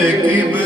equipe.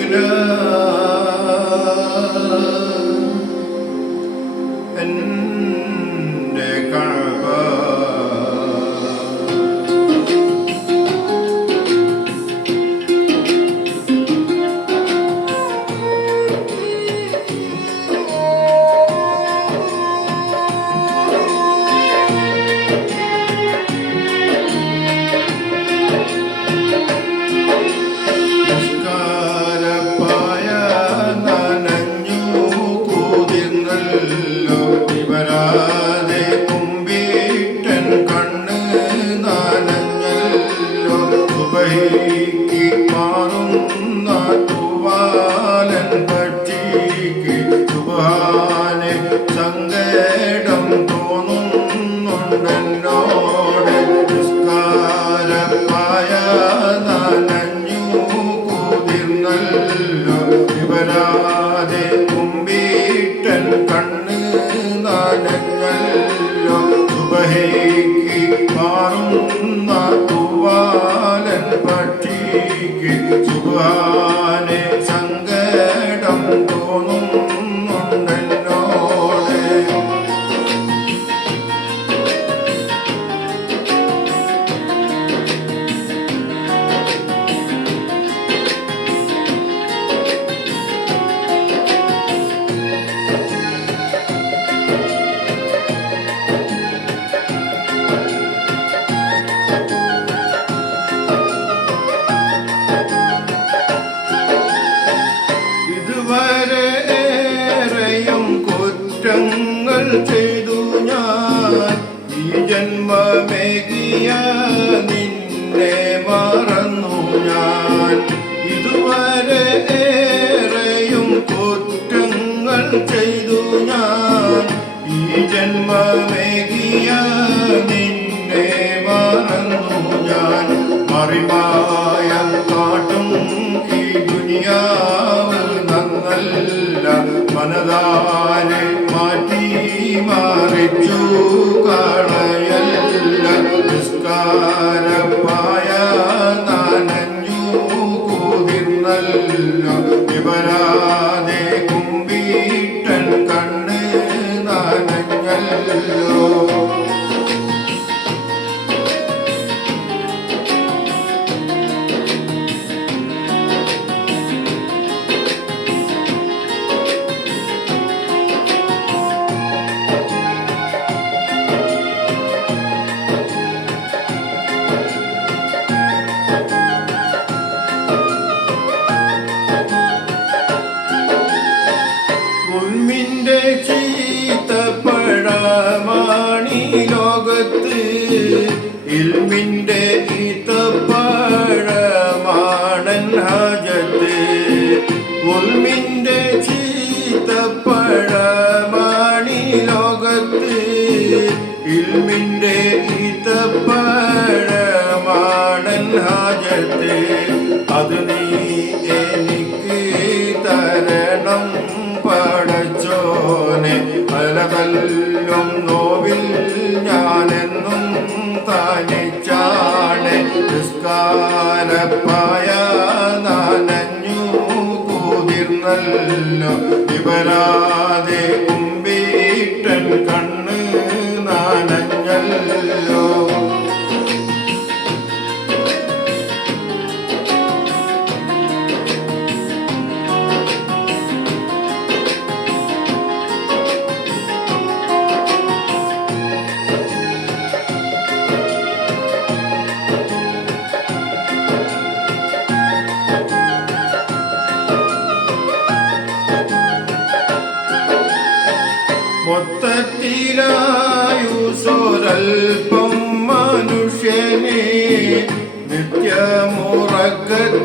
മാറുന്ന തൂവാലൻ പക്ഷിക്ക് സുബാനെ ജന്മമേകിയ നിന്നെ മറന്നു ഞാൻ. ഇതുവരെ ഏറെയും കുറ്റങ്ങൾ ചെയ്തു ഞാൻ. ഈ ജന്മമേകിയ നിന്നെ മറന്നു ഞാൻ. മറിമായ കാട്ടും ഈ ദുനിയാവ് നന്നല്ല. മനതാരെ മാറ്റി മറിച്ചു. കുതിർന്നല്ലോ. വിവരാതെ കുമ്പിട്ടൻ കണ്ണ് നനഞ്ഞല്ലോ. ഇൽമിന്റെ നിസ്കാരപ്പായ നനഞ്ഞു കുതിർന്നല്ലോ കണ്ണ്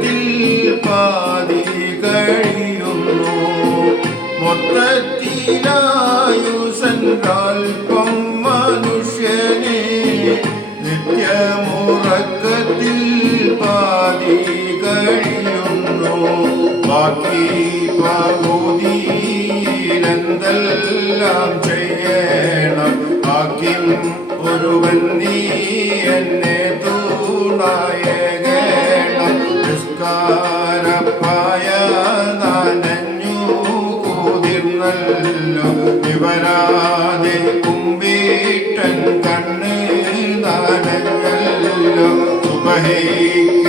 നിത്യമുറക്കത്തിൽ പാതി കഴിയുന്നു മൊത്തത്തിലായുസൽപ്പം മനുഷ്യനെ നിത്യമുറക്കത്തിൽ പാതി കഴിയുന്നു ബാക്കി പായ നനഞ്ഞു കുമ്പിട്ടൻ കണ്ണ് നനഞ്ഞല്ലോ. സുബഹയ്ക്ക്